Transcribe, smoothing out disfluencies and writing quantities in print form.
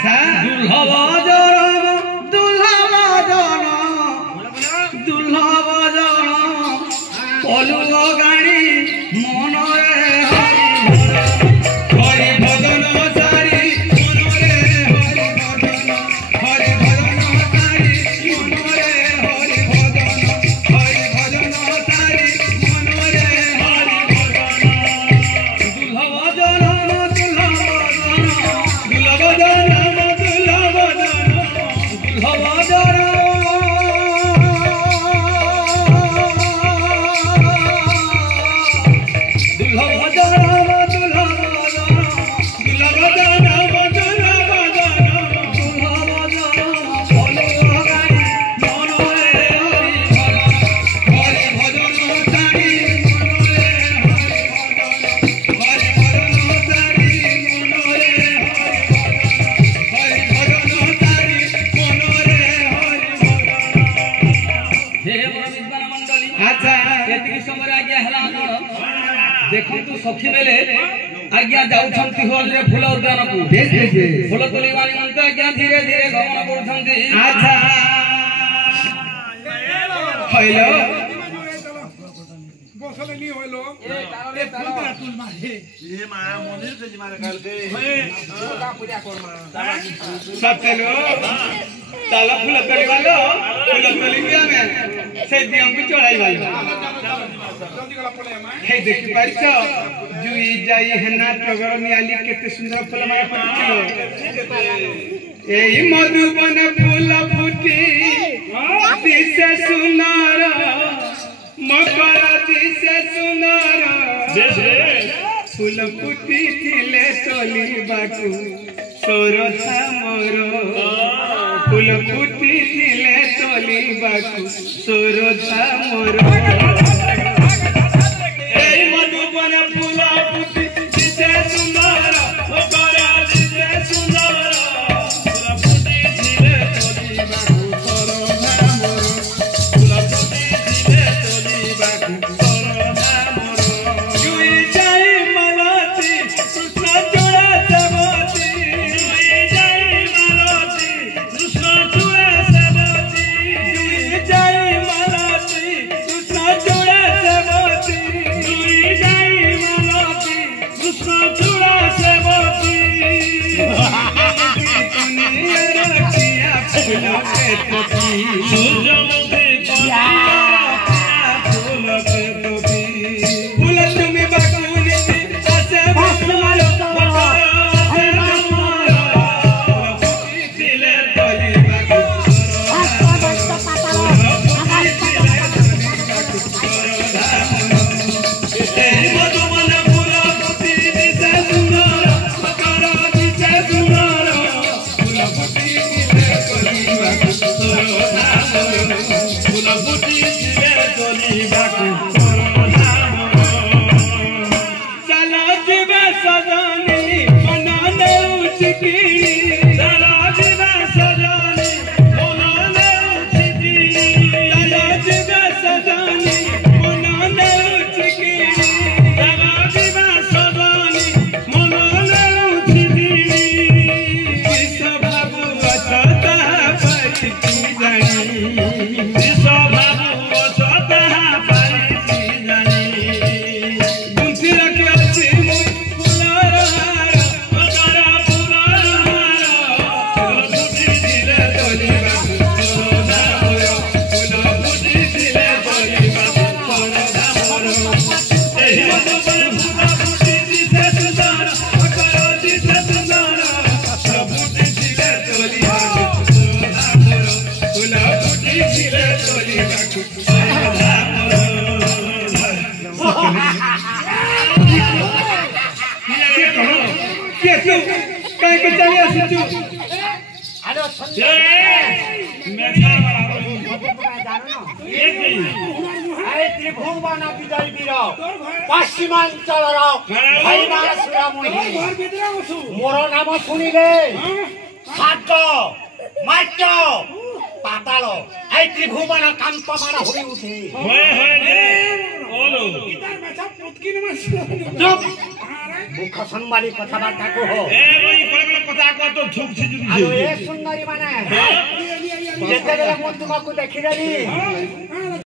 আচ্ছা দুর্লভ জনম দুর্লভ জনম দুর্লভ জনম পলুগ গাড়ি মনরে হরি ভজন সারি মনরে হরি ভজন সারি মনরে হরি ভজন সারি মনরে হরি ভজন দুর্লভ জনম দুর্লভ জনম দুর্লভ জনম देखु सखी बेले आज्ञा जाउछंती होलरे फूल उद्यान को फूल तोलिबा निमंते आज्ञा धीरे धीरे गमन करूछंती अच्छा होइलो बसले नी होइलो ए फूल तुल मारे ये मा मंदिर से मारे काल के का पूजा करमा सब चलो ताला फूल तोलिबा लो फूल तोलिबिया में से दियम को चढ़ाई वाली हे देखि पाइछ जुई जाई हेना टगर मियाली केते सुंदर फूल माया फुटिलो एई मधुबन फूल फुटी दिसे सुनार मकर दिसे सुनार फूल फुटी थिले चली बाकू सोरथा मोर फूल फुटी थिले चली बाकू सोरथा मोर मधुबन फूल फुटी दिसे सुंदर मकर दिसे सुंदर फूल फुटी थिले चली बाकू सोरथा मोर फूल फुटी थिले चली बाकू सोरथा मोर जुई जाई मलती कृष्ण चूड़ा सेवती जुई जाई मलती कृष्ण चूड़ा सेवती जुई जाई मलती कृष्ण चूड़ा सेवती जुई जाई मलती कृष्ण चूड़ा सेवती दुनिया रखिया फूल के टोपी सूरजमुखी फूल के टोपी फूल तुम्हें बाकुनी ऐसे फूल दिले तोली बाकू मधुबन फूल फुटी दिसे सुंदर मकर दिसे सुंदर फूल फुटी दिले तोली बाकू फूल फुटी दिले तोली बाकू चला जीवे सजनी मनाने उचकी चला जीवे सजनी मनाने उचकी चला जीवे सजनी मनाने उचकी चला जीवे सजनी मनाने उचकी विश्व बाबू अछता पाई जानी विश्व बाबू अछता पाई जानी बुंती रखियो सी फुलार हार मकर फुलार हार फूल फुटी दिले तोली बाकू सोरधा मोर फूल फुटी दिले तोली बाकू सोरधा मोर एही मधुबन फूल फुटी दिसे सुंदर मकर दिसे सुंदर फूल फुटी दिले तोली बाकू सोरधा मोर फूल फुटी दिले तोली बाकू सोरधा मोर के तू काहे के चली आसी तू हेलो मेघा त्रिभुवन विजय वीर पश्चिमांचल भाईमासुरामही मोर नाम शुणिले सात माट्य पाताल आई त्रिभुवन कांपमान होई उठे चुप मुख सम्मानी कथाबार्ता को हो କଥା କହ ତ ଠୁକଛି ଆଉ ଜୁଡ଼ି ଏ ସୁନ୍ଦରୀ ମାନେ ଯେତେବେଳେ ମୁଁ ତୁମକୁ ଦେଖିଦେଲି